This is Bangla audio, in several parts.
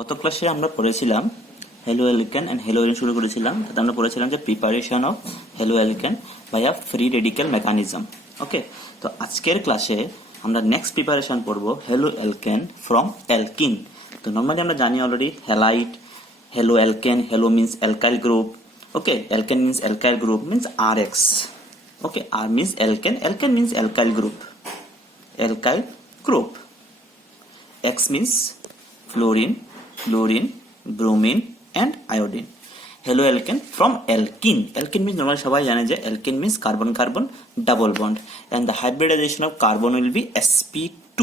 গত ক্লাসে আমরা পড়েছিলাম haloalkane and haloarene শুরু করেছিলাম। তাতে আমরা পড়েছিলাম যে preparation of haloalkane by a free radical mechanism. Okay, তো আজকের ক্লাসে আমরা নেক্সট প্রিপারেশন পড়ব হ্যালো অ্যালকেন ফ্রম অ্যালকিন। তো নর্মালি আমরা জানি already halide, haloalkane, halo means alkyl group. Okay, alkane means alkyl group means RX. Okay, R means alkane, alkane means alkyl group, alkyl group. X means fluorine, chlorine, bromine and iodine. Hello alkane from alkene. Alkene means normally সবাই জানে যে alkene means carbon carbon double bond and the hybridization of carbon will be sp2.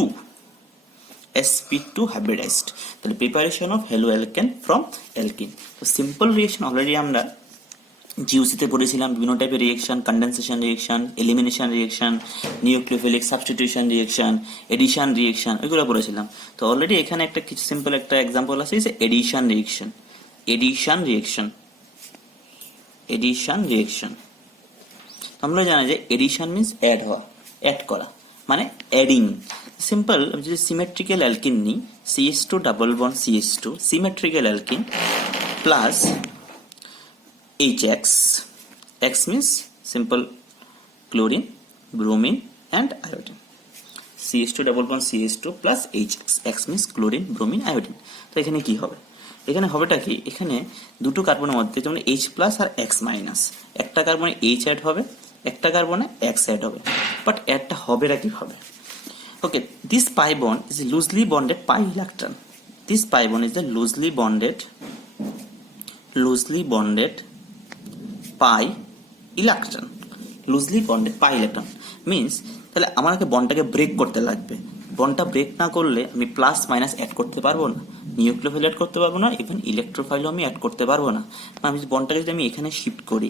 sp2 hybridized. তাহলে preparation of hello alkane from alkene. তো simple reaction already আমরা জিওসিতে পড়েছিলাম, বিভিন্ন টাইপের reaction, condensation reaction, elimination reaction, nucleophilic substitution reaction, addition reaction, এগুলো পড়েছিলাম। তো অলরেডি এখানে একটা কিছু সিম্পল একটা এক্সাম্পল আছে, যে addition reaction. Addition reaction, addition reaction আমরা জানি যে এডিশন মিন্স অ্যাড হওয়া, অ্যাড করা, মানে অ্যাডিং। সিম্পল, আমি যদি সিমেট্রিক্যাল অ্যালকিন নিই, CH2 double bond CH2 symmetrical alkyne plus HX. X means simple chlorine, bromine and iodine. CH2 double bond CH2 plus HX. X means chlorine, bromine, iodine. তো এখানে কি হবে? এখানে হবেটা কি? এখানে দুটো কার্বনের মধ্যে যেমন H plus আর X minus, একটা কার্বনে H অ্যাড হবে, একটা কার্বনে X অ্যাড হবে। বাট অ্যাডটা হবেটা কিভাবে? Okay, this pi bond is loosely bonded pi electron. This pi bond is the loosely bonded pi electron. Loosely bonded pi electron means, তাহলে আমাকে বন্ডটাকে ব্রেক করতে লাগবে। বন্ডটা ব্রেক না করলে আমি প্লাস মাইনাস অ্যাড করতে পারবো না, নিউক্লিওফাইল অ্যাড করতে পারবো না, ইভেন ইলেকট্রোফাইলও আমি অ্যাড করতে পারবো না। আমি বন্ডটাকে যদি আমি এখানে শিফট করি,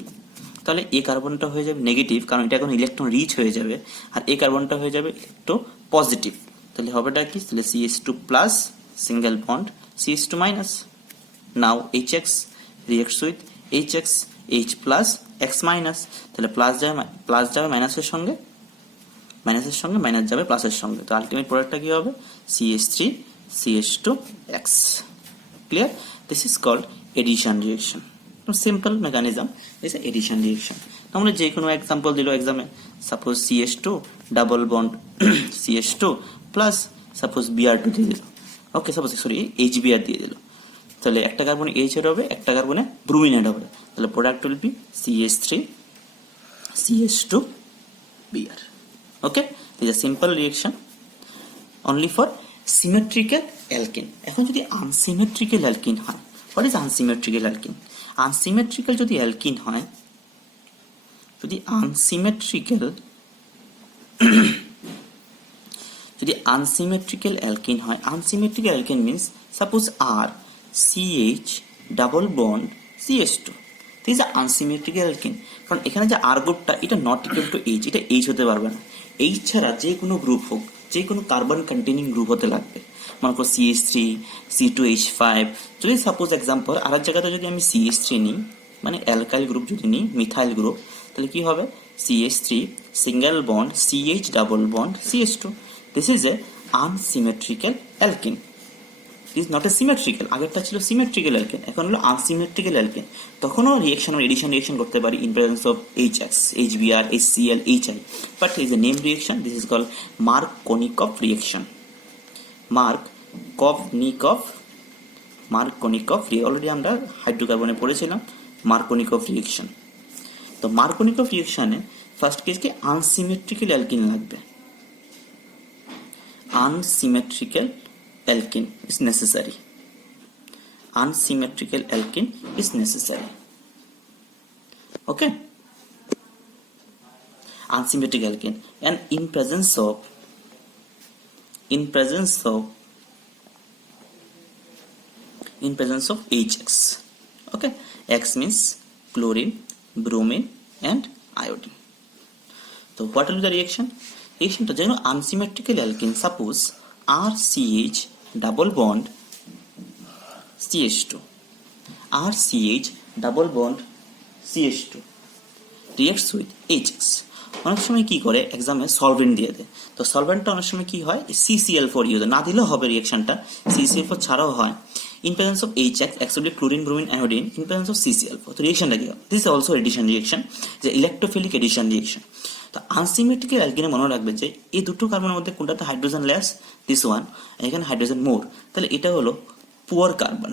তাহলে এই কার্বনটা হয়ে যাবে নেগেটিভ, কারণ এটা এখন ইলেকট্রন রিচ হয়ে যাবে, আর এই কার্বনটা হয়ে যাবে ইলেকট্রো পজিটিভ। তাহলে হবেটা কি? তাহলে CH2 plus single bond CH2 minus, now HX reacts with HX, H plus X minus, তাহলে প্লাস যাবে মাইনাসের সঙ্গে, মাইনাসের সঙ্গে মাইনাস যাবে প্লাসের সঙ্গে। তো আলটিমেট প্রোডাক্টটা কি হবে? CH3 CH2 X. Clear? This is called addition reaction. Simple mechanism, this is addition reaction. আমরা যে কোনো এক্সাম্পল দিল এক্সামে, suppose CH2 double bond CH2 plus suppose Br2 দিয়ে দিল। ওকে, সাপোজ সরি HBr দিয়ে দিল। তাহলে একটা কার্বনে H এড হবে, একটা কার্বনে ব্রোমিন এড হবে। তাহলে product will B CH3 CH2 Br. Okay, this is a simple reaction only for symmetrical alkyne. এখন যদি আনসিমেট্রিক্যাল অ্যালকিন হয়, what is unsymmetrical alkyne? Unsymmetrical যদি অ্যালকিন হয়, যদি আনসিমেট্রিক্যাল অ্যালকিন হয়, unsymmetrical alkyne means suppose R CH double bond CH2, this is unsymmetrical alkyne. কারণ এখানে যে R গ্রুপটা, এটা নট ইকুয়াল টু H, এটা H হতে পারবে না। H ছাড়া যে কোনো গ্রুপ হোক, যে কোনো কার্বন কন্টেনিং গ্রুপ হতে লাগবে। মনে করো CH3 C2H5, যদি সাপোজ এক্সাম্পল আর এক জায়গাতে যদি আমি CH3 নিই, মানে অ্যালকাইল গ্রুপ যদি নিই, মিথাইল গ্রুপ, তাহলে কি হবে? CH3 single bond CH double bond CH2, this is a unsymmetrical alkene. Is not a symmetrical. আগেরটা ছিল সিমেট্রিক্যাল অ্যালকেন, এখন হলো আনসিমেট্রিক্যাল অ্যালকেন। তখনও রিঅ্যাকশন আর এডিশন রিঅ্যাকশন করতে পারি in presence of HX, HBr, HCl, HI, but is a name reaction. This is called Markovnikov reaction. Markovnikov already আমরা হাইড্রোকার্বনে পড়েছিলাম মার্কোনিকভ রিঅ্যাকশন। তো মার্কোনিকভ রিঅ্যাকশনে ফার্স্ট কেস কি আনসিমেট্রিক্যাল অ্যালকিন লাগবে। Unsymmetrical alkene is necessary. Unsymmetrical alkene is necessary. Okay, unsymmetrical alkene, and in presence of HX. Okay, X means chlorine, bromine and iodine. So what will be the reaction? Reaction to general unsymmetrical alkene, suppose RCH double bond CH2, RCH double bond CH2 reacts with HX. অনেক সময় কি করে এক্সামে সলভেন্ট দিয়ে দেয়, তো সলভেন্টটা অনেক সময় কি হয় CCl4 ইউজ না দিলেও হবে রিঅ্যাকশনটা, CCl4 ছাড়াও হয়, In presence of HX, exclusively chlorine, bromine, iodine, in presence of CCl4. তো রিঅ্যাকশনটা কি হবে? This is also addition reaction, যে ইলেকট্রোফিলিক এডিশন রিঅ্যাকশন। তো আনসিমেট্রিক্যাল অ্যালকিনে মনে রাখবে যে এই দুটো কার্বনের মধ্যে কোনটাতে হাইড্রোজেন লেস, দিস ওয়ান, এখানে হাইড্রোজেন মোর, তাহলে এটা হলো poor carbon.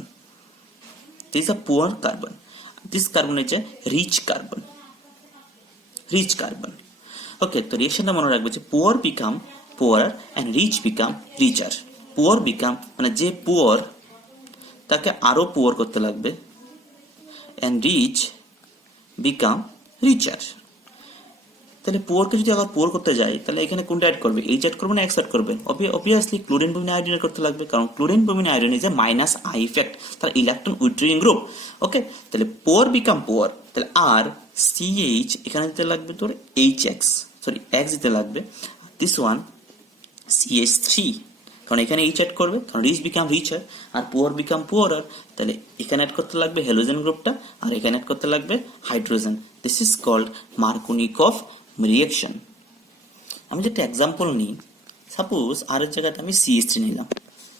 This is a poor carbon, this carbon হচ্ছে rich carbon, rich carbon. Okay, তো রিঅ্যাকশনটা মনে রাখবে যে poor become poor and rich become richer. Poor become মানে যে পুয়ার তাকে আরো পুয়ার করতে লাগবে, অ্যান্ড রিচ বিকাম রিচার। তাহলে পুয়ারকে যদি আবার পুয়ার করতে যাই তাহলে এখানে কোনটা অ্যাড করবে? এইচ অ্যাড করবে না এক্স অ্যাড করবে? Obviously chlorine bromine iodine add করতে লাগবে, কারণ chlorine bromine iodine is a minus I effect, তার ইলেকট্রন উইথড্রয়িং গ্রুপ। ওকে, তাহলে পুয়ার বিকাম পুয়ার, তাহলে আর সিএইচ এখানে দিতে লাগবে তোর এইচ এক্স, সরি এক্স দিতে লাগবে, দিস ওয়ান CH3, কারণ এখানে এইচ অ্যাড করবে, কারণ রিচ বিকাম রিচার আর পুয়ার বিকাম পুয়ারার, তাহলে এখানে অ্যাড করতে লাগবে হ্যালোজেন গ্রুপটা আর এখানে অ্যাড করতে লাগবে hydrogen. This is called Markovnikov reaction. আমি যেটা এক্সাম্পল নিই, সাপোজ আর এর জায়গাতে আমি CH3 নিলাম,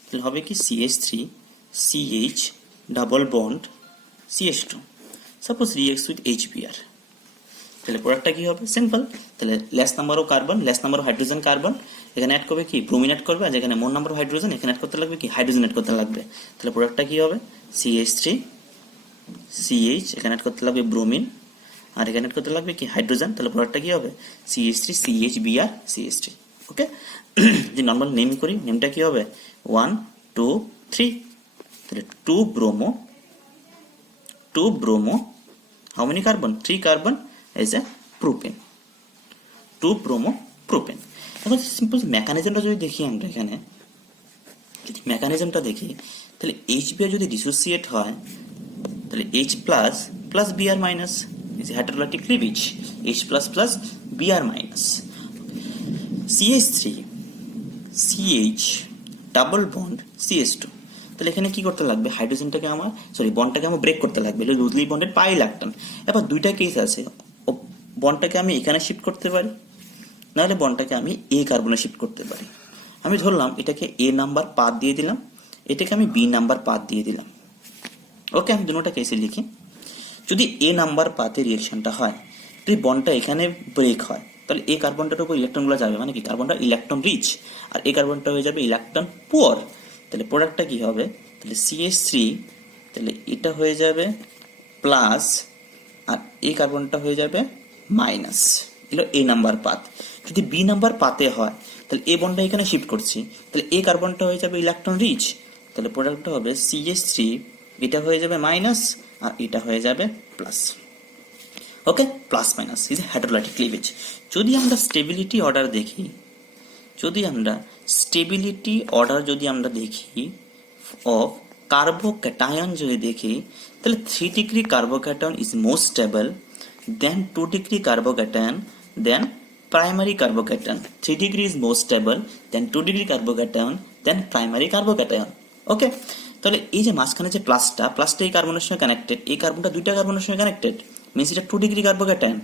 তাহলে হবে কি CH3 CH double bond CH2, suppose reacts with HBr, তাহলে প্রোডাক্টটা কি হবে? সিম্পল, তাহলে less number of carbon, less number of hydrogen carbon, এখানে অ্যাড করবে কি ব্রোমিন অ্যাড করবে, আর যেখানে মোর নাম্বার অফ হাইড্রোজেন এখানে অ্যাড করতে লাগবে কি হাইড্রোজেন অ্যাড করতে লাগবে। তাহলে প্রোডাক্টটা কি হবে? CH3 CH, এখানে অ্যাড করতে লাগবে ব্রোমিন আর এখানে অ্যাড করতে লাগবে কি হাইড্রোজেন, তাহলে প্রোডাক্টটা কি হবে? CH3 CHBr CH3। ওকে, যে নর্মাল নেম করি, নেমটা কি হবে? 1 2 3, তাহলে 2 bromo, how many carbon? 3 carbon is a propane, 2 bromo propane. এখন সিম্পল মেকানিজমটা যদি দেখি আমরা, এখানে যদি মেকানিজমটা দেখি তাহলে HBr যদি ডিসোসিয়েট হয় তাহলে H plus plus Br minus, is hydrolytic cleavage, H plus plus Br minus, CH3 CH double bond CH2, তাহলে এখানে কি করতে লাগবে? হাইড্রোজেনটাকে আমার বন্ডটাকে আমার ব্রেক করতে লাগবে, লুজলি বন্ডেড পাই ইলেকট্রন। এবার দুইটা কেস আছে, বন্ডটাকে আমি এখানে শিফট করতে পারি, নাহলে বন্ডটাকে আমি এ কার্বনে শিফট করতে পারি। আমি ধরলাম এটাকে এ নাম্বার পাথ দিয়ে দিলাম, এটাকে আমি বি নাম্বার পাথ দিয়ে দিলাম। ওকে, আমি দুটোটা কেসে লিখি। যদি এ নাম্বার পাথে রিঅ্যাকশনটা হয়, যদি বন্ডটা এখানে ব্রেক হয়, তাহলে এ কার্বনটার উপর ইলেকট্রনগুলো যাবে, মানে কি কার্বনটা ইলেকট্রন রিচ আর এ কার্বনটা হয়ে যাবে ইলেকট্রন পুয়ার। তাহলে প্রোডাক্টটা কি হবে? তাহলে CH3, তাহলে এটা হয়ে যাবে প্লাস আর এই কার্বনটা হয়ে যাবে মাইনাস, এলো এ নাম্বার পাথ। যদি বি নাম্বার পাতে হয় তাহলে এ বন্ডটা এখানে শিফট করছি, তাহলে এ কার্বনটা হয়ে যাবে ইলেকট্রন রিচ, তাহলে প্রোডাক্টটা হবে CH3, এটা হয়ে যাবে মাইনাস আর এটা হয়ে যাবে plus. Okay, plus minus is hydrolytic cleavage. যদি আমরা স্টেবিলিটি অর্ডার দেখি, অফ কার্বোক্যাটায়ন যদি দেখি, তাহলে 3 degree carbocation is more stable than 2 degree carbocation than primary carbocation. 3 degree is more stable than 2 degree carbocation than primary carbocation. Okay, তাহলে এই যে মাঝখানে যে প্লাসটা এই কার্বনের সঙ্গে কানেক্টেড, এই কার্বনটা দুইটা কার্বনের সঙ্গে কানেক্টেড, মিনস এটা 2 ডিগ্রি কার্বোক্যাটায়ন,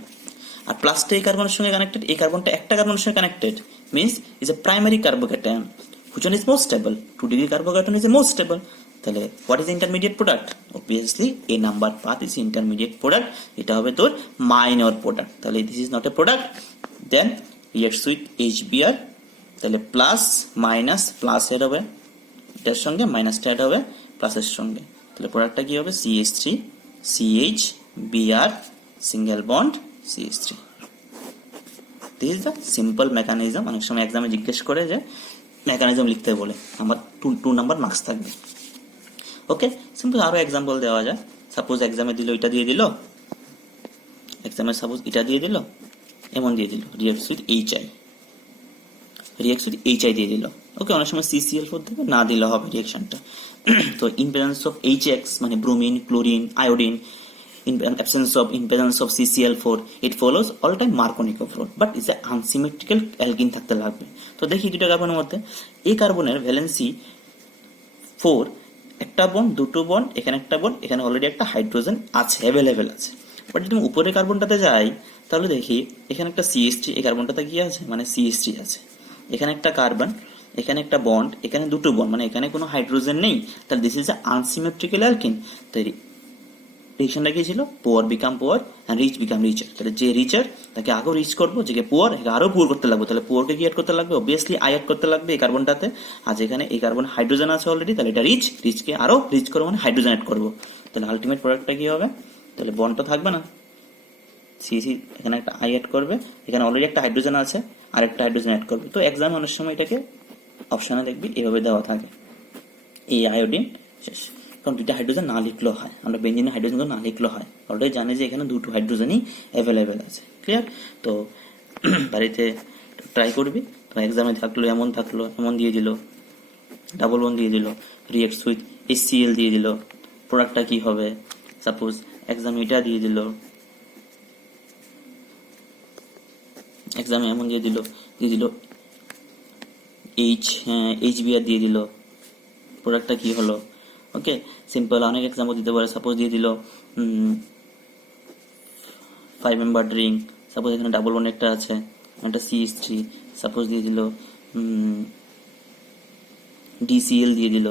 আর প্লাসটা এই কার্বনের সঙ্গে কানেক্টেড, এই কার্বনটা একটা কার্বনের সঙ্গে connected, means is a primary carbocation. Which one is more stable? 2 degree carbocation is a more stable. তাহলে what is intermediate product? Obviously a number path is intermediate product, এটা হবে তোর মাইনর প্রোডাক্ট। তাহলে this is not a product. Then reacts with HBr, তাহলে প্লাস মাইনাস প্লাস এড হবে এটার সঙ্গে, মাইনাসটা এড হবে প্লাসের সঙ্গে, তাহলে প্রোডাক্টটা কি হবে? CH3 CHBr single bond CH3। This is the simple mechanism. অনেক সময় এক্সামে জিজ্ঞেস করে যে মেকানিজম লিখতে বলে, আমার 2 নাম্বার মার্কস থাকবে। ওকে, সিম্পল আরো এক্সাম্পল দেওয়া যায়। সাপোজ এক্সামে দিল এটা দিয়ে দিল, সাপোজ এটা দিয়ে দিল, এমন দিয়ে দিল রিঅ্যাক্টস উইথ HI দিয়ে দিল। ওকে, অনেক সময় CCl4 দেবে, না দিলে হবে রিঅ্যাকশনটা। তো ইন প্রেজেন্স অফ HX মানে bromine, chlorine, iodine, in presence of CCl4, it follows all time Markovnikov rule, but it's an unsymmetrical alkene থাকতে লাগবে। তো দেখি দুটো কার্বনের মধ্যে, এই কার্বনের ভ্যালেন্সি 4, একটা বন্ড, দুটো বন্ড, এখানে একটা বন্ড, এখানে অলরেডি একটা হাইড্রোজেন আছে, অ্যাভেলেবেল আছে। বাট যদি উপরের কার্বনটাতে যাই তাহলে দেখি এখানে একটা CH3, এই কার্বনটাতে কি আছে? মানে CH3 আছে, এখানে একটা কার্বন, এখানে একটা বন্ড, এখানে দুটো বন্ড, মানে এখানে কোনো হাইড্রোজেন নেই, তাহলে দিস ইজ আনসিমেট্রিক্যাল অ্যালকিন। তো রিয়েকশনটা কি ছিল? Poor become poor and rich become richer. তাহলে যে রিচার তাকে আগেও রিচ করবো, যে পুয়ার একে আরো পুয়ার করতে লাগবে, তাহলে পুয়ারকে কি অ্যাড করতে লাগবে? অবভিয়াসলি আই অ্যাড করতে লাগবে এই কার্বনটাতে। আর যেখানে এই কার্বন হাইড্রোজেন আছে অলরেডি, তাহলে এটা রিচ, রিচকে আরো রিচ করবো মানে হাইড্রোজেন অ্যাড করবো। তাহলে আলটিমেট প্রোডাক্টটা কি হবে? তাহলে বন্ডটা থাকবে না, সিসি এখানে একটা আই অ্যাড করবে, এখানে অলরেডি একটা হাইড্রোজেন আছে আর একটা হাইড্রোজেন অ্যাড করবে। তো এক্সাম অনেক সময় এটাকে অপশনে দেখবি এভাবে দেওয়া থাকে, এই আয়োডিন শেষ। কারণ দুইটা হাইড্রোজেন না লিখলেও হয়, আমরা বেঞ্জিনের হাইড্রোজেন না লিখলেও হয়, অলরেডি জানি যে এখানে দুটো হাইড্রোজেনই অ্যাভেলেবেল আছে। ক্লিয়ার? তো বাড়িতে ট্রাই করবি। তো এক্সামে থাকলো এমন দিয়ে দিল, ডাবল ওয়ান দিয়ে দিল, রিয়েক্টস উইথ HCl দিয়ে দিল, প্রোডাক্টটা কি হবে? সাপোজ এক্সামে এটা দিয়ে দিল, এক্সামে এমন দিয়ে দিল HBr দিয়ে দিল, প্রোডাক্টটা কি হলো? ওকে, সিম্পল অনেক এক্সাম্পল দিতে পারে। সাপোজ দিয়ে দিল 5 মেম্বার রিং, সাপোজ এখানে ডাবল ওয়ান একটা আছে, একটা CH3, সাপোজ দিয়ে দিল DCl দিয়ে দিল।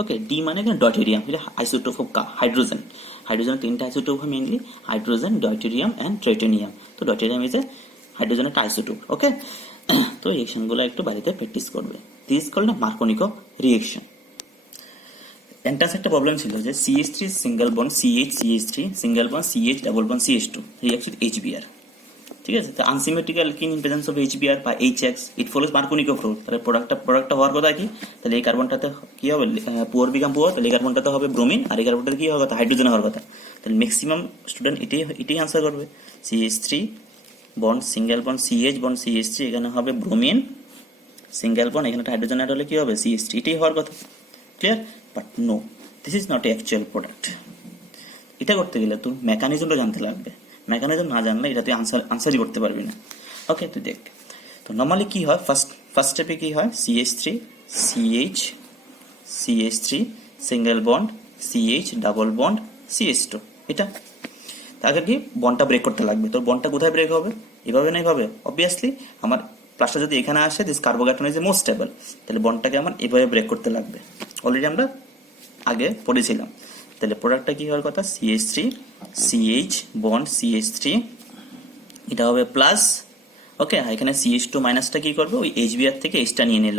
ওকে, ডি মানে এখানে ডয়টেরিয়াম, এটা আইসোটোপ অফ হাইড্রোজেন। হাইড্রোজেন তিনটা আইসোটোপ হয় mainly, hydrogen, deuterium and tritium. তো ডয়টেরিয়াম ইজ এ হাইড্রোজেন একটা আইসোটোপ। ওকে, তো রিয়েকশনগুলো একটু বাড়িতে প্র্যাকটিস করবে। This called Markovnikov reaction. Entrance একটা প্রবলেম ছিল যে CH3 single bond CH single bond CH double bond CH2 react with HBr। ঠিক আছে, তো unsymmetrical alkene in presence of HBr বা HX it follows Markovnikov rule. তাহলে প্রোডাক্টটা হওয়ার কথা কি? তাহলে এই কার্বনটাতে কি হবে? পুয়ার বিকাম পুয়ার, তাহলে এই কার্বনটাতে হবে ব্রোমিন, আর এই কার্বনটাতে কি হওয়ার কথা? হাইড্রোজেন হওয়ার কথা। তাহলে ম্যাক্সিমাম স্টুডেন্ট এটাই আনসার করবে। CH3 bond single bond CH bond CH3, এখানে হবে ব্রোমিন সিঙ্গেল বন্ড, এখানে হাইড্রোজেন অ্যাড হলে কি হবে? CH3, এটাই হওয়ার কথা। Clear? But no, this is not a actual product. এটা করতে গেলে তোর মেকানিজমটা জানতে লাগবে, মেকানিজম না জানলে এটা তুই আনসারই করতে পারবি না। ওকে, তুই দেখ। তো নর্মালি কি হয়, ফার্স্ট স্টেপে কি হয়? CH3 single bond CH double bond CH2, এটা তাকে কি বন্ডটা ব্রেক করতে লাগবে। তোর বন্ডটা কোথায় ব্রেক হবে? এভাবে না এভাবে? অবভিয়াসলি আমার প্লাসটা যদি এখানে আসে, this carbocation is most stable, তাহলে বন্ডটাকে আমার এভাবে ব্রেক করতে লাগবে। অলরেডি আমরা আগে পড়েছিলাম। তাহলে প্রোডাক্টটা কি হওয়ার কথা? CH3 CH বন্ড CH3, এটা হবে প্লাস। ওকে, এখানে CH2 মাইনাসটা কি করবে? ওই HBr থেকে Hটা নিয়ে নিল,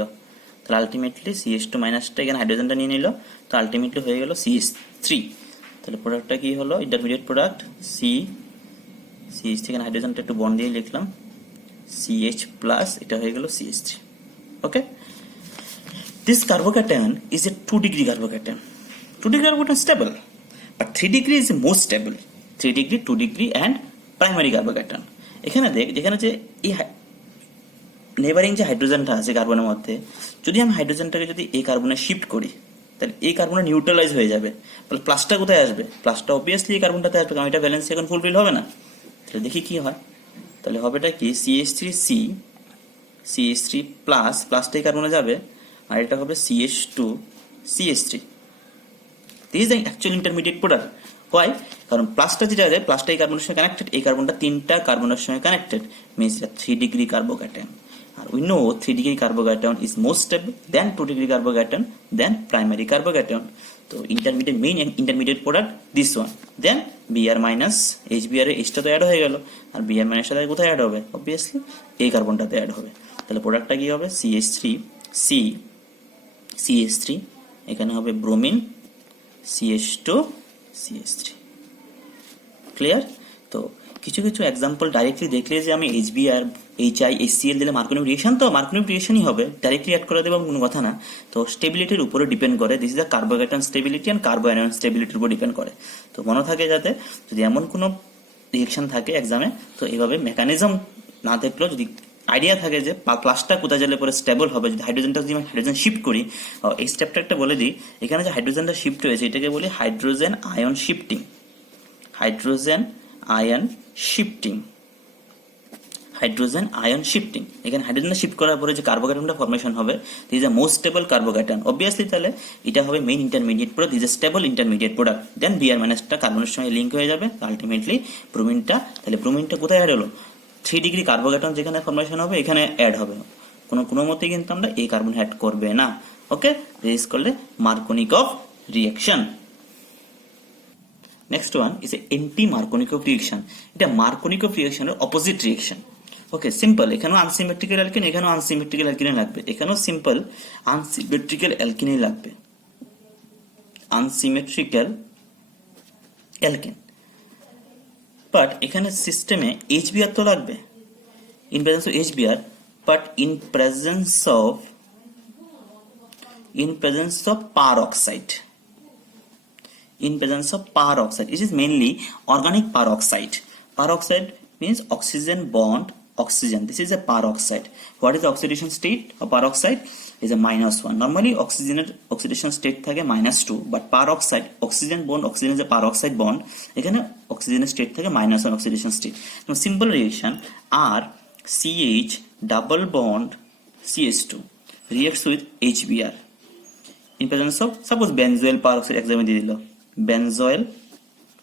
তাহলে আলটিমেটলি CH2 মাইনাসটা এখানে হাইড্রোজেনটা নিয়ে নিল, তো আলটিমেটলি হয়ে গেল CH3। তাহলে প্রোডাক্টটা কি হলো? ইন্টারমিডিয়েট প্রোডাক্ট CH থেকে হাইড্রোজেনটা একটু বন্ড দিয়ে লিখলাম CH প্লাস, এটা হয়ে গেল CH3। Okay, this carbocation is a 2 degree carbocation. 2 degree carbocation stable, but 3 degree is the most stable. 3 degree, 2 degree and primary carbocation. এখানে দেখ, যেখানে যে এই নেবারিং যে হাইড্রোজেনটা আছে কার্বনের মধ্যে, যদি আমি হাইড্রোজেনটাকে যদি এই কার্বনে শিফট করি, তাহলে এই কার্বনে নিউট্রালাইজ হয়ে যাবে। তাহলে প্লাসটা কোথায় আসবে? প্লাসটা অবভিয়াসলি এই কার্বনটাতে আসবে, কারণ এটা ব্যালেন্স এখন ফুলফিল হবে না। তাহলে দেখি কি হয়। তাহলে হবেটা কি? CH3 প্লাস, প্লাসটা এই কার্বনে যাবে, আর এটা হবে CH2 CH3। This is the actual intermediate product. Why? কারণ প্লাসটা যেটা আছে, প্লাসটা এই কার্বনের সঙ্গে কানেক্টেড, এই কার্বনটা তিনটা কার্বনের সঙ্গে কানেক্টেড, মিনস এটা 3 ডিগ্রি কার্বোক্যাটায়ন। আর we know 3 degree carbocation is most stable than 2 degree carbocation than primary carbocation. তো intermediate, main intermediate product this one. Then Br minus HBr এর Hটা তো অ্যাড হয়ে গেল, আর Br মাইনাস সাথে কোথায় অ্যাড হবে? অবভিয়াসলি এই কার্বনটাতে অ্যাড হবে। তাহলে প্রোডাক্টটা কি হবে? CH3 এখানে হবে ব্রোমিন CH2 CH3। ক্লিয়ার? তো কিছু এক্সাম্পল ডাইরেক্টলি দেখলে যে আমি HBr HI HCl দিলে মার্কোনিক রিয়েকশন, তো মার্কোনিক রিয়েকশনই হবে, ডাইরেক্টলি অ্যাড করে দেবো কোনো কথা না। তো স্টেবিলিটির উপরে ডিপেন্ড করে, this is the carbocation stability and carbo ion স্টেবিলিটির উপর ডিপেন্ড করে। তো মনে থাকে যাতে যদি এমন কোনো রিয়েকশন থাকে এক্সামে, তো এইভাবে মেকানিজম না দেখলেও যদি আইডিয়া থাকে যে প্লাসটা কোথায় গেলে পরে স্টেবল হবে, যদি হাইড্রোজেনটা যদি আমি হাইড্রোজেন শিফট করি, এই স্টেপটা একটা বলে দিই। এখানে যে হাইড্রোজেনটা শিফট হয়েছে এটাকে বলি hydrogen ion shifting. Hydrogen ion shifting, এখানে হাইড্রোজেনটা শিফট করার পরে যে কার্বোক্যাটায়নটা ফর্মেশন হবে, this is the most stable কার্বোক্যাটায়ন। অবভিয়াসলি তাহলে এটা হবে main intermediate product, this is stable intermediate product. Then Br মাইনাসটা কার্বনের সঙ্গে লিঙ্ক হয়ে যাবে, আলটিমেটলি ব্রোমিনটা। তাহলে ব্রোমিনটা কোথায় অ্যাড হলো? 3 ডিগ্রি কার্বোক্যাটায়ন যেখানে ফর্মেশন হবে এখানে অ্যাড হবে। কোনো মতেই কিন্তু আমরা এই কার্বন অ্যাড করবে না। ওকে, দিস করলে Markovnikov reaction. Next one is a anti Markovnikov reaction. এটা মার্কোনিকভ রিঅ্যাকশনের অপোজিট রিঅ্যাকশন। ওকে, সিম্পল, এখানেও আনসিমেট্রিক্যাল অ্যালকেন, এখানেও আনসিমেট্রিক্যাল অ্যালকেনে লাগবে, এখানেও সিম্পল আনসিমেট্রিক্যাল অ্যালকেনেই লাগবে, আনসিমেট্রিক্যাল অ্যালকেন। বাট এখানে সিস্টেমে HBr তো লাগবে, in presence of HBr, but in presence of peroxide, it is mainly organic peroxide. Peroxide means oxygen bond oxygen. This is a peroxide. What is the oxidation state of peroxide? Is a -1. Normally oxidation state থাকে -2, but peroxide oxygen bond oxygen is a peroxide bond. এখানে oxygen state থাকে -1 oxidation state. Now simple reaction R CH double bond CH2 reacts with HBr in presence of, suppose benzoyl peroxide exam দিয়ে দিল, benzoyl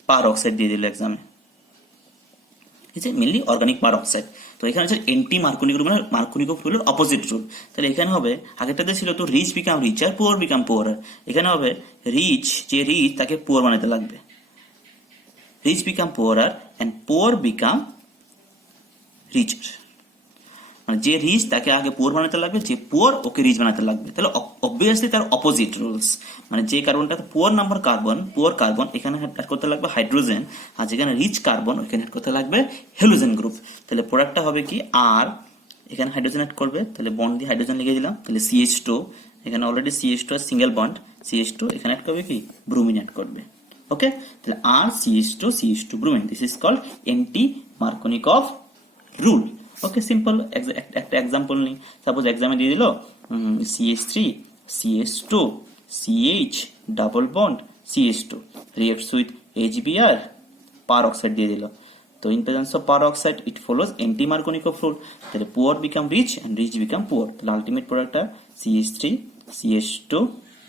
peroxide দিয়ে দিল এক্সামে, ঠিক আছে, মেনলি অর্গানিক পেরোক্সাইড। তো এখানে হচ্ছে এন্টি মার্কোনিকভ রুল, মানে মার্কোনিকভ রুলের অপোজিট রুল। তাহলে এখানে হবে, আগেরটাতে ছিল তো রিচ বিকাম রিচ আর পুয়ার বিকাম পুয়ার, এখানে হবে রিচ, যে রিচ তাকে পুয়ার বানাতে লাগবে, rich become poor and poor become richer, মানে যে রিচ তাকে আগে পুয়ার বানাতে লাগবে, যে পুয়ার ওকে রিচ বানাতে লাগবে। তাহলে অবভিয়াসলি তার অপোজিট রুলস, মানে যে কার্বনটাতে poor number carbon, poor carbon, এখানে অ্যাড করতে লাগবে হাইড্রোজেন, আর যেখানে রিচ কার্বন ওখানে অ্যাড করতে লাগবে হ্যালোজেন গ্রুপ। তাহলে প্রোডাক্টটা হবে কি, আর এখানে হাইড্রোজেন অ্যাড করবে, তাহলে বন্ড দিয়ে হাইড্রোজেন লিখে দিলাম, তাহলে CH2, এখানে অলরেডি CH2 আর সিঙ্গেল বন্ড CH2, এখানে অ্যাড করবে কি ব্রোমিন অ্যাড করবে। ওকে, তাহলে আর CH2 bromine, this is called anti Markovnikov rule. Okay, simple একটা এক্সাম্পল নিই, সাপোজ এক্সামে দিয়ে দিল CH3 CH2 CH double bond CH2 reacts with HBr, peroxide দিয়ে দিল। তো in presence of peroxide it follows anti Markovnikov rule, তাহলে poor become rich and rich become poor। তাহলে আলটিমেট প্রোডাক্টটা CH3 CH2,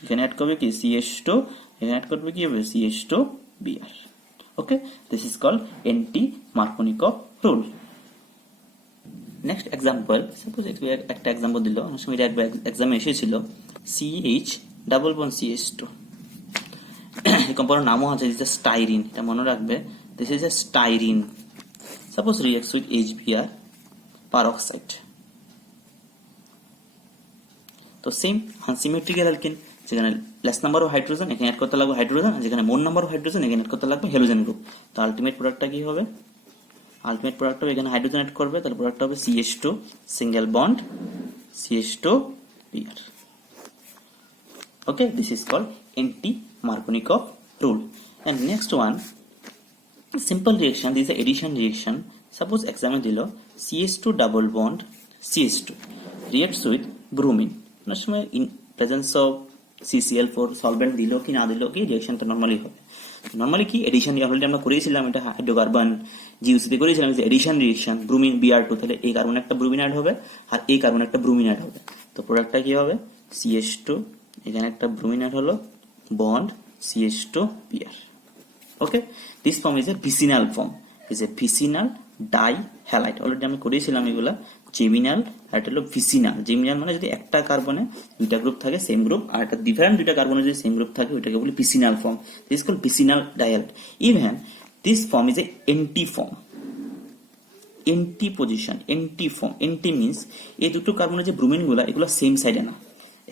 এখানে অ্যাড করবে কি CH2, এখানে অ্যাড করবে কি হবে CH2Br। Okay, this is called anti Markovnikov rule। Next example, suppose একটা এক্সাম্পল দিল, আমার সঙ্গে এক্সামে এসেছিল CH ডাবল বন্ড CH2, এই কম্পাউন্ডের নামও আছে, দিস ইজ স্টাইরিন, এটা মনে রাখবে, this is a styrene, suppose reacts with HBr peroxide। তো সেম আনসিমেট্রিক্যাল অ্যালকেন, যেখানে লেস নাম্বার অফ হাইড্রোজেন এখানে অ্যাড করতে লাগবে হাইড্রোজেন, আর যেখানে মোর নাম্বার অফ হাইড্রোজেন এখানে অ্যাড করতে লাগবে হ্যালোজেন গ্রুপ। তো আলটিমেট প্রোডাক্টটা কি হবে, আলটিমেট প্রোডাক্ট হবে, এখানে হাইড্রোজেন অ্যাড করবে, তাহলে প্রোডাক্টটা হবে CH2 single bond CH2Br। Okay, this is called anti Markovnikov rule. And next one simple reaction, this is addition reaction. Suppose এক্সামে দিল CH2 double bond CH2 reacts with bromine, অনেক সময় in presence of CCl4 solvent দিল কি না দিল কি রিঅ্যাকশনটা নরমালি হবে। নরমালি কি এডিশন অলরেডি আমরা করেছিলাম, এটা হাইড্রোকার্বন জিউসিতে করেছিলাম, এডিশন রিঅ্যাকশন ব্রোমিন Br2, তাহলে এই কার্বন একটা ব্রোমিন অ্যাড হবে আর এই কার্বন একটা ব্রোমিন অ্যাড হবে। তো প্রোডাক্টটা কি হবে CH2, এখানে একটা ব্রোমিন অ্যাড হলো, bond CH2Br। Okay, this form is a vicinal form, is a vicinal dihalide, already আমি করেছিলাম এগুলা। জেমিনাল আর এটা হলো ভিসিনাল। জেমিনাল মানে যদি একটা কার্বনে দুইটা গ্রুপ থাকে সেম গ্রুপ, আর একটা ডিফারেন্ট দুইটা কার্বনে যদি সেম গ্রুপ থাকে ওইটাকে বলি vicinal form, this is called vicinal dihalide. Even this form is a anti form, anti position, anti form. Anti means এই দুটো কার্বনের যে ব্রোমিন গুলা এগুলো সেম সাইডে না,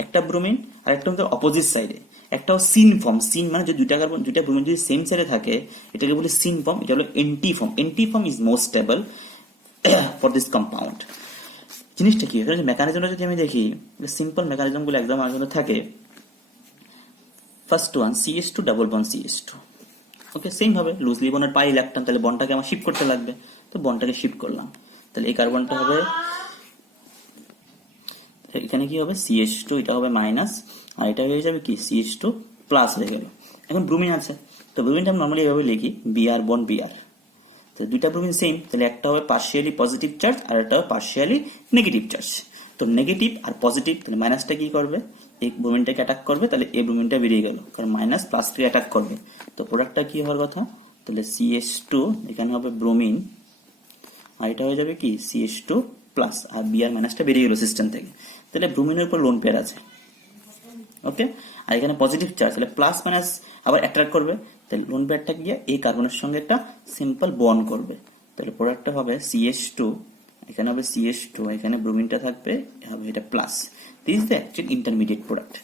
একটা ব্রোমিন আর একটা হচ্ছে অপোজিট সাইডে, একটাও সিন ফর্ম। সিন মানে যে দুইটা কার্বন দুইটা ব্রোমিন যদি সেম সাইডে থাকে এটাকে বলি সিন ফর্ম, এটা হলো anti form. Anti form is more stable for this compound. জিনিসটা কি, এখানে মেকানিজমটা যদি আমি দেখি, সিম্পল মেকানিজম গুলো একদম আমার জন্য থাকে। First one CH2 double bond CH2, ওকে, সেম ভাবে লুজলি বন্ডের পাই ইলেকট্রন, তাহলে বন্ডটাকে আমার শিফট করতে লাগবে, তো বন্ডটাকে শিফট করলাম, তাহলে এই কার্বনটা হবে, এখানে কি হবে CH2, এটা হবে মাইনাস, আর এটা হয়ে যাবে কি CH2 প্লাস হয়ে গেল। এখন ব্রোমিন আছে, তো ব্রোমিনটা আমি নর্মালি এভাবে লিখি Br বন্ড Br, তো দুইটা ব্রোমিন সেম, তাহলে একটা হবে পার্শিয়ালি পজিটিভ চার্জ আর একটা হবে পার্শিয়ালি নেগেটিভ চার্জ। তো নেগেটিভ আর পজিটিভ, তাহলে মাইনাসটা কি করবে, এই ব্রোমিনটাকে অ্যাটাক করবে, তাহলে এই ব্রোমিনটা বেরিয়ে গেল, কারণ মাইনাস প্লাসকে অ্যাটাক করবে। তো প্রোডাক্টটা কি হওয়ার কথা, তাহলে CH2, এখানে হবে ব্রোমিন, আর এটা হয়ে যাবে কি CH2 প্লাস, আর বিআর মাইনাসটা বেরিয়ে গেল সিস্টেম থেকে, তাহলে ব্রোমিনের উপর লোন পেয়ার আছে। ওকে, আর এখানে পজিটিভ চার্জ, তাহলে প্লাস মাইনাস আবার অ্যাট্রাক্ট করবে, তাহলে লোন পেয়ারটা গিয়ে এই কার্বনের সঙ্গে একটা সিম্পল বন্ড করবে, তাহলে প্রোডাক্টটা হবে CH2, এখানে হবে CH2, এখানে ব্রোমিনটা থাকবে, হবে এটা plus. This is the actual intermediate product,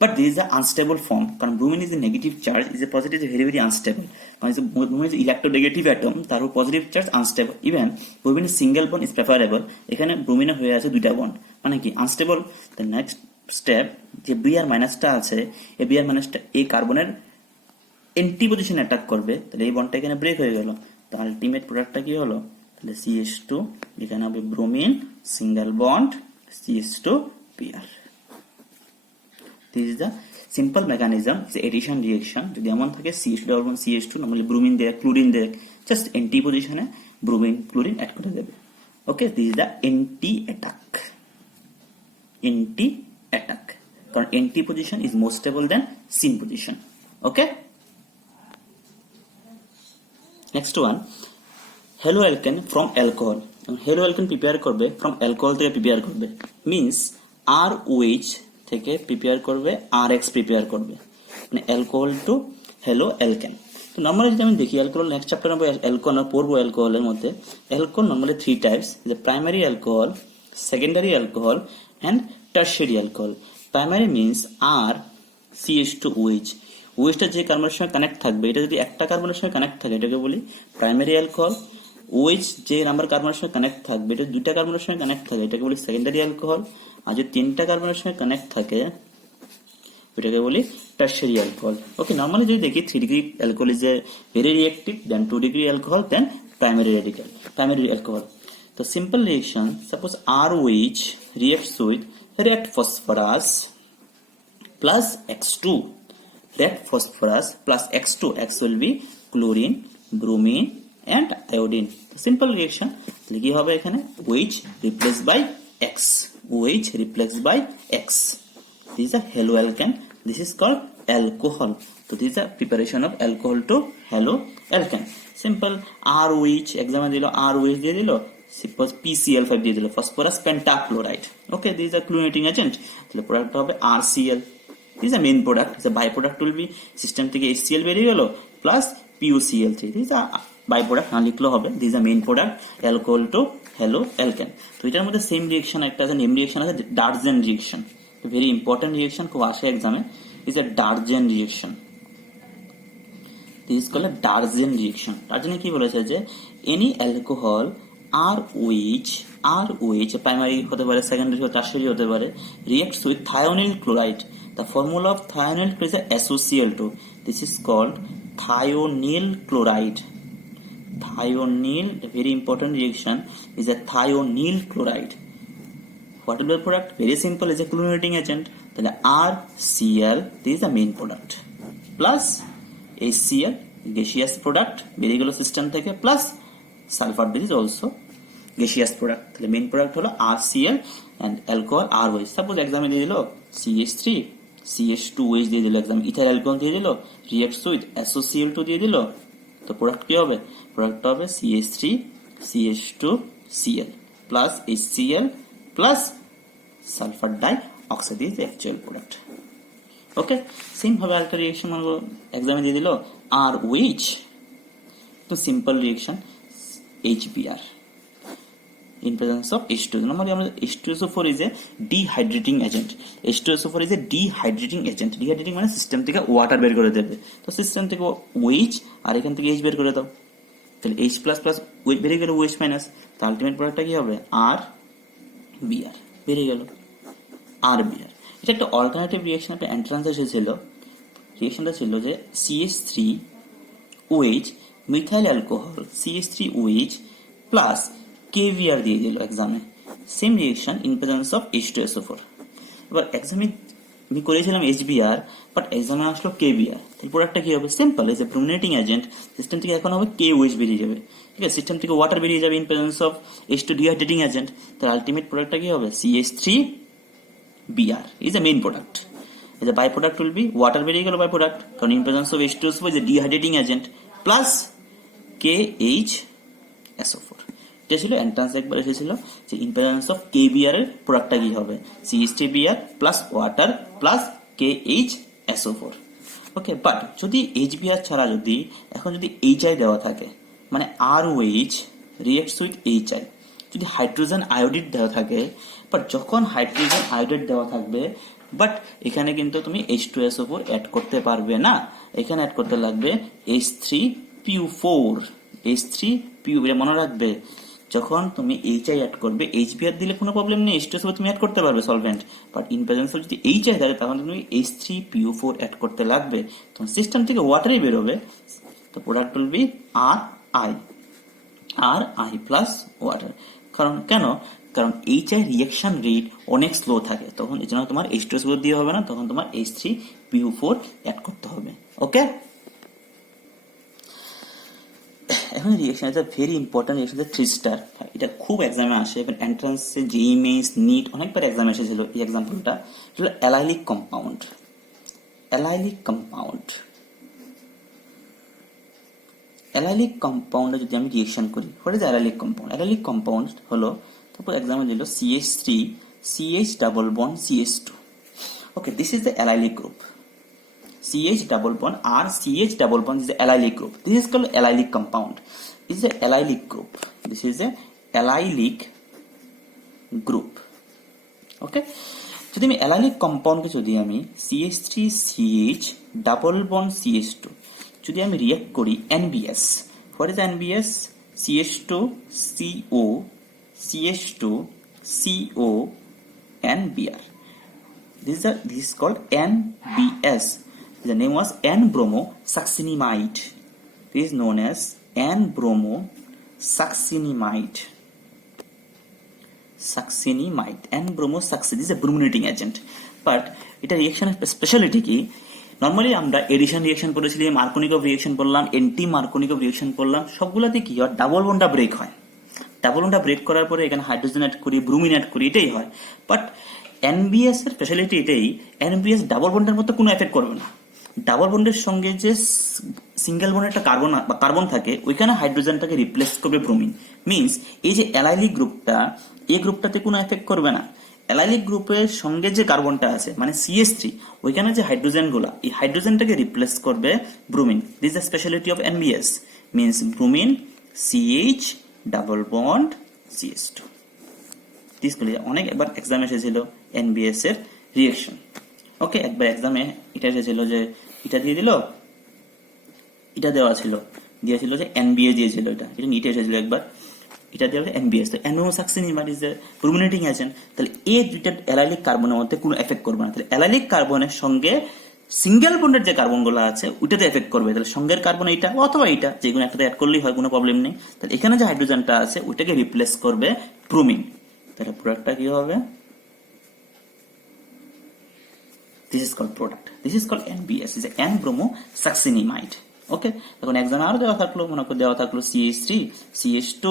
but this is the unstable form, কারণ bromine is a negative charge, is a positive, is very very unstable, কারণ ব্রোমিন is electronegative atom, তার উপর positive charge unstable, even bromine single bond is preferable, এখানে ব্রোমিনে হয়ে আছে দুইটা বন্ড, মানে কি আনস্টেবল। দ্য নেক্সট স্টেপ, যে বিআর মাইনাসটা আছে, এই বিআর মাইনাসটা এই কার্বনের এন্টি পজিশনে অ্যাটাক করবে, তাহলে এই বন্ডটা এখানে ব্রেক হয়ে গেল, তো আলটিমেট প্রোডাক্টটা কি হলো, তাহলে CH2, এখানে হবে bromine single bond CH2 B R. This is the simple mechanism, it's addition reaction, যদি এমন থাকে CH2 double bond CH2, normally bromine দেয়, ক্লোরিন দেয়, জাস্ট এন্টি পজিশনে ব্রোমিন ক্লোরিন অ্যাড করে দেবে। Okay, this is the anti attack, anti attack, কারণ anti position is more stable than syn position. Okay, next one, halo alkane from alcohol. Halo alkane prepare করবে ফ্রম অ্যালকোহল থেকে প্রিপেয়ার করবে, মিনস ROH থেকে প্রিপেয়ার করবে, RX প্রিপেয়ার করবে, মানে অ্যালকোহল টু হ্যালো অ্যালকেন। তো নর্মালি যদি আমি দেখি অ্যালকোহল, নেক্সট চ্যাপ্টার আমরা অ্যালকোহল পড়বো। অ্যালকোহলের মধ্যে অ্যালকোহল নর্মালি 3 টাইপস, যে primary alcohol, secondary alcohol and tertiary alcohol. Primary means CH2OH, ওএইচটা যে কার্বনের সঙ্গে কানেক্ট থাকবে, এটা যদি একটা কার্বনের সঙ্গে কানেক্ট থাকে এটাকে বলি প্রাইমারি অ্যালকোহল। OH যে নাম্বার কার্বনের সঙ্গে কানেক্ট থাকবে, এটা দুইটা কার্বনের সঙ্গে কানেক্ট থাকে, এটাকে বলি সেকেন্ডারি অ্যালকোহল। আর যদি 3টা কার্বনের সঙ্গে কানেক্ট থাকে এটাকে বলি টার্সিয়ারি অ্যালকোহল। ওকে, নর্মালি যদি দেখি 3 degree alcohol is a very reactive, than 2 degree alcohol, than primary alcohol. তো simple reaction, suppose ROH reacts with red phosphorus plus X2, red phosphorus plus X2, X will be chlorine, bromine and iodine. Simple reaction, তাহলে কি হবে এখানে OH replaced by X, OH replaced by X. This is a haloalkane, this is called alcohol. So this is a preparation of alcohol to haloalkane. Simple, ROH example দিলো, ROH দিয়ে দিলো, suppose PCl5 দিয়ে দিলো, phosphorus pentachloride. Okay, this is a chlorinating agent, তাহলে প্রোডাক্ট হবে RCl. This is a main product, the byproduct will be system থেকে HCl বেরিয়ে গেল plus PuCl3. This is a byproduct, না লিখলেও হবে। This is a main product, alcohol to haloalkane. তো এটার মধ্যে সেম রিঅ্যাকশন একটা আছে, নেম রিঅ্যাকশন আছে Darzens reaction, very important reaction, খুব আসে এক্সামে, is a Darzens reaction. This call a Darzens reaction. ডার্জেনে কি বলেছে যে এনি অ্যালকোহল ROH প্রাইমারি হতে পারে, সেকেন্ডারি ও টার্সিয়ারি হতে পারে, reacts with thionyl chloride. The formula of thionyl chloride is SOCl2. This is called thionyl chloride. Thionyl, a very important reaction, is a thionyl chloride. What will be the product? Very simple, is a chlorinating agent. Then RCl, this is the main product, plus HCl, gaseous product, বেরিয়ে গেল সিস্টেম থেকে, plus sulfur, this is also gaseous product. তাহলে main product হলো RCl and alcohol ROH. Suppose example দিয়ে দিল CH3, CH2OH দিয়ে দিল, example ethyl alcohol দিয়ে দিল, reacts with SOCl2 দিয়ে দিল, তো প্রোডাক্ট কি হবে? প্রোডাক্ট হবে CH3 CH2Cl plus HCl plus sulphur dioxide, is actual product. Okay, same ভাবে আরেকটা রিঅ্যাকশন এক্সামে দিয়ে দিল ROH, তো simple reaction HBr in presence of H2. Normally H2SO4 is a dehydrating agent. H2SO4 is a dehydrating agent. Dehydrating মানে সিস্টেম থেকে ওয়াটার বের করে দেবে, তো সিস্টেম থেকে OH আর এখান থেকে H বের করে দাও, তাহলে H প্লাস প্লাস বেরিয়ে গেল OH মাইনাস, তো আলটিমেট প্রোডাক্টটা কি হবে RBr বেরিয়ে গেল RBr। এটা একটা অল্টারনেটিভ রিঅ্যাকশন, একটা এন্ট্রান্স এসেছিল, রিঅ্যাকশনটা ছিল যে CH3OH methyl alcohol CH3OH plus KVR দিয়ে দিল এক্সামে, same reaction in presence of H2SO4। এবার এক্সামে আমি করেছিলাম HBr, বাট এক্সামে আসলো KBr, তাহলে প্রোডাক্টটা কি হবে? Simple, as a brominating agent, system থেকে এখন হবে KOH বেরিয়ে যাবে, ঠিক আছে, সিস্টেম থেকে ওয়াটার বেরিয়ে যাবে in presence of H2 dehydrating agent, তাহলে আলটিমেট প্রোডাক্টটা কি হবে? CH3Br is a main product, as a by product will be water বেরিয়ে গেল বাই প্রোডাক্ট, কারণ in presence of H2SO4 is a dehydrating agent plus KHSO4. ছিল এন্ট্রান্স একবার এসেছিল যে ইম্প্যারেন্স অফ কেবিআর এর প্রোডাক্টটা কি হবে, CH3Br plus water plus KHSO4। Okay, but যদি HBr ছাড়া যদি এখন যদি HI দেওয়া থাকে, মানে ROH রিঅ্যাক্টস উইথ HI, যদি হাইড্রোজেন আয়োডাইড দেওয়া থাকে, বাট যখন হাইড্রোজেন আয়োডাইড দেওয়া থাকবে বাট এখানে কিন্তু তুমি H2SO4 অ্যাড করতে পারবে না, এখানে অ্যাড করতে লাগবে H3PO4। H3PO, এটা মনে রাখবে, যখন তুমি HI অ্যাড করবে, HBr দিলে কোনো প্রবলেম নেই, H2SO4 তুমি অ্যাড করতে পারবে solvent, but in presence of যদি HI থাকে তখন তুমি H3PO4 অ্যাড করতে লাগবে, তখন সিস্টেম থেকে ওয়াটারই বেরোবে। তো product will B RI plus water. কারণ কেন? কারণ HI রিঅ্যাকশন রেট অনেক স্লো থাকে, তখন এই জন্য তোমার H2SO4 দিয়ে হবে না, তখন তোমার H3PO4 অ্যাড করতে হবে। ওকে, এখন রিঅ্যাকশন এটা ভেরি ইম্পর্টেন্ট রিঅ্যাকশন, 3 স্টার, এটা খুব এক্সামে আসে, এবং এন্ট্রান্সে JEE মেইনস নিট অনেকবার এক্সামে এসেছিল এই এক্সাম্পলটা। এটা allylic compound. Allylic compound, allylic কম্পাউন্ডে যদি আমি রিঅ্যাকশন করি, what is allylic compound? Allylic compound হলো, তারপর এক্সাম্পল দিল CH3 CH double bond CH2। Okay, this is the allylic group. CH double bond R CH double bond is the allylic group. This is called allylic compound. This is a allylic group. This is a allylic group. Okay. যদি আমি allylic compound কে যদি আমি CH3 CH double bond CH2 যদি আমি রিঅ্যাক্ট করি NBS, what is NBS? CH2 CO CH2 CO and Br. This is called NBS. The name was N-bromosuccinimide. This is known as N-bromosuccinimide. Succinimide. N-bromosuccinimide. This is a brominating agent. But এটা রিঅ্যাকশনের স্পেশালিটি কি? নর্মালি আমরা এডিশন রিঅ্যাকশন পড়েছিলাম, মার্কোনিকভ রিঅ্যাকশন পড়লাম, এন্টি মার্কোনিকভ রিঅ্যাকশন পড়লাম, সবগুলোতে কি হয়? ডাবল বন্ডটা ব্রেক হয়। ডাবল বন্ডটা ব্রেক করার পরে এখানে হাইড্রোজেন অ্যাড করি, ব্রুমিন অ্যাড করি, এটাই হয়। বাট NBS এর স্পেশালিটি এটাই, NBS ডাবল বন্ডের মধ্যে কোনো এফেক্ট করবে না। ডাবল বন্ডের সঙ্গে যে সিঙ্গেল বন্ডের একটা কার্বন বা কার্বন থাকে, ওইখানে হাইড্রোজেনটাকে রিপ্লেস করবে ব্রোমিন। মিন্স এই যে অ্যালাইলিক গ্রুপটা, এই গ্রুপটাতে কোনো এফেক্ট করবে না। অ্যালাইলিক গ্রুপের সঙ্গে যে কার্বনটা আছে মানে CH3, ওইখানে যে হাইড্রোজেন গুলা, এই হাইড্রোজেনটাকে রিপ্লেস করবে bromine. This is the speciality of NBS। Means bromine CH double bond CH2। অনেক এবার এক্সাম এসেছিল NBS এর রিঅ্যাকশন। ওকে, একবার এক্সামে এটা এসেছিল যে এটা দিয়ে দিল, এটা দেওয়া ছিল, দিয়েছিল যে NBA দিয়েছিল, এটা নিটে এসেছিল একবার, এটা দেওয়া NBS। তো N-bromosuccinimide is a brominating agent. তাহলে এই দুইটা অ্যালাইলিক কার্বনের মধ্যে কোনো এফেক্ট করবে না। তাহলে অ্যালাইলিক কার্বনের সঙ্গে সিঙ্গেল বন্ডের যে কার্বনগুলো আছে ওইটাতে এফেক্ট করবে। তাহলে সঙ্গের কার্বন এইটা অথবা এইটা, যে কোনো একটাতে অ্যাড করলেই হয়, কোনো প্রবলেম নেই। তাহলে এখানে যে হাইড্রোজেনটা আছে ওইটাকে রিপ্লেস করবে ব্রোমিন। তাহলে প্রোডাক্টটা কি হবে? This is called product. This is called NBS. Is N-bromosuccinimide. Okay. এখন এক্সামে আরো দেওয়া থাকলো, মনে করে দেওয়া থাকলো CH3 CH2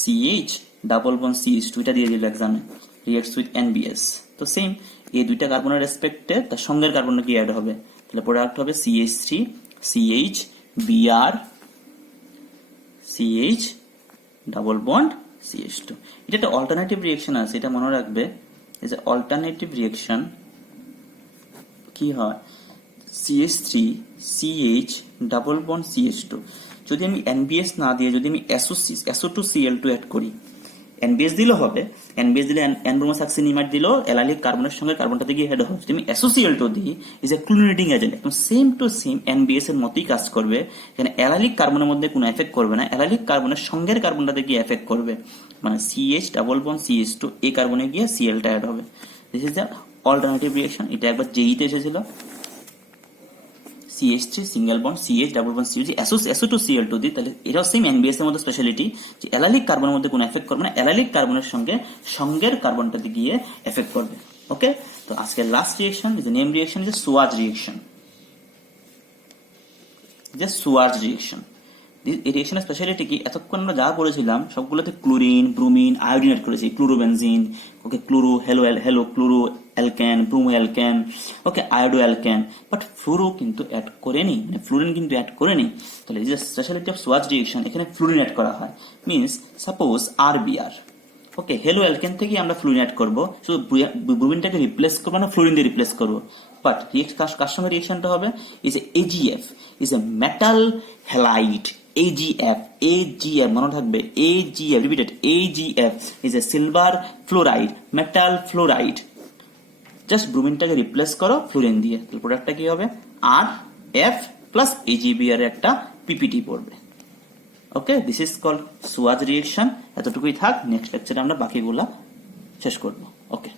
CH double bond CH2, এটা দিয়ে দিল এক্সামে, রিঅ্যাক্টস উইথ NBS। তো সেম এই দুইটা কার্বনের রেসপেক্টে তার সঙ্গের কার্বন কি অ্যাড হবে? তাহলে প্রোডাক্ট হবে CH3 CH Br CH double bond CH2। এটা একটা অল্টারনেটিভ রিঅ্যাকশন আছে, এটা মনে রাখবে। এই যে অল্টারনেটিভ রিঅ্যাকশন কি হয়? CH3 CH double bond CH2 যদি আমি NBS না দিয়ে যদি আমি SO2Cl2 অ্যাড করি, NBS দিলেও হবে, NBS দিলে N-bromosuccinimide দিলেও অ্যালাইলিক কার্বনের সঙ্গে কার্বনটাতে গিয়ে হেড হবে। যদি আমি SOCl2 দিই, ইজ এ ক্লোরিনেটিং এজেন্ট, একদম সেম টু সেম NBS এর মতোই কাজ করবে। এখানে অ্যালাইলিক কার্বনের মধ্যে কোনো এফেক্ট করবে না, অ্যালাইলিক কার্বনের সঙ্গের কার্বনটাতে গিয়ে এফেক্ট করবে, মানে CH ডাবল বন্ড CH2, এই কার্বনে গিয়ে Cl টা অ্যাড হবে। This is the alternative reaction. এটা একবার JEE তে এসেছিল, CH3 single bond CH double bond CH SO2Cl2 দিই, তাহলে এটাও সেম NBS এর মতো স্পেশালিটি, যে অ্যালাইলিক কার্বনের মধ্যে কোনো এফেক্ট করবে না, অ্যালাইলিক কার্বনের সঙ্গে সঙ্গের কার্বনটাতে গিয়ে এফেক্ট করবে। ওকে, তো আজকে last reaction is name reaction, is সুয়াজ রিঅ্যাকশন। যে সুয়াজ রিঅ্যাকশন, এই রিঅ্যাকশনের স্পেশালিটি কি? এতক্ষণ আমরা যা করেছিলাম সবগুলোতে ক্লোরিন ব্রোমিন আয়োডিন এড করেছি, chlorobenzene, okay, chloro hello chloro alkane, bromo alkane, okay, iodo alkane, but fluoro কিন্তু অ্যাড করেনি, মানে ফ্লুরিন কিন্তু অ্যাড করেনি। তাহলে এই যে স্পেশালিটি অফ সোয়াচ রিয়েকশন, এখানে ফ্লুরিন অ্যাড করা হয়। মিনস সাপোজ RBr, ওকে, হেলো অ্যালকেন থেকে আমরা ফ্লুরিন অ্যাড করবো, শুধু ব্রোমিনটাকে রিপ্লেস করবো না, ফ্লুরিন দিয়ে রিপ্লেস করবো। বাট কার সঙ্গে রিয়েকশনটা হবে? Is a AgF, is a metal halide. AgF মনে থাকবে, AgF, repeated, AgF is a silver fluoride, metal fluoride. Just ব্রোমিনটাকে রিপ্লেস করো ফ্লুরিন দিয়ে, তাহলে প্রোডাক্টটা কি হবে? RF প্লাস AgBr এর একটা PPT পড়বে। ওকে, দিস ইজ কল্ড সোয়াচ রিয়েকশন। এতটুকুই থাক, নেক্সট লেকচারে আমরা বাকিগুলা শেষ করবো। ওকে।